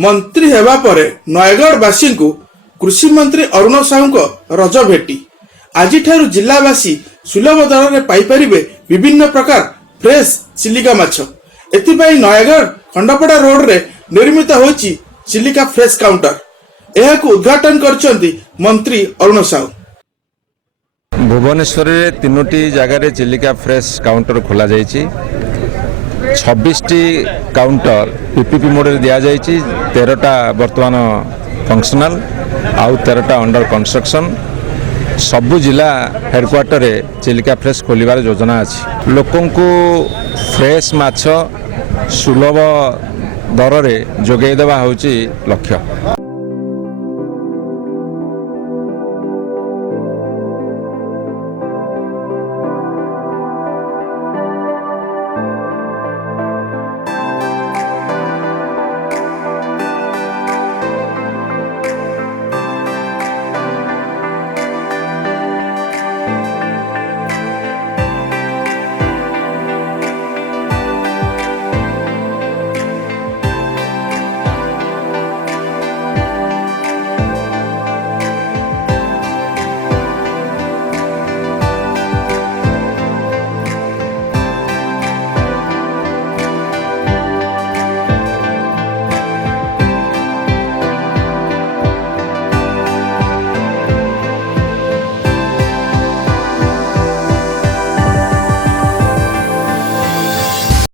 मंत्री हेबा परे नयगढ़वासी को कृषि मंत्री अरुण साहू रज भेटी आज जिलावासी सुलभ दर में पाइपर विभिन्न प्रकार फ्रेश चिलिका माछ एथिपाई नयगढ़ खंडपड़ा रोड रे निर्मित होची चिलिका फ्रेश काउंटर यह उद्घाटन करछंती मंत्री अरुण साहू। भुवनेश्वर में 3टी जगार चिलिका फ्रेश काउंटर खोल 26टी काउंटर पीपीपी मोड में दि जाइए 13टा बर्तमान फंक्शनल आउ 13टा अंडर कंस्ट्रक्शन सबु जिला हेडक्वार्टर चिलिका फ्रेश खोलिबार योजना अच्छी लोकों को फ्रेश माछ सुलभ दर में जोगेदेवा होची लक्ष्य।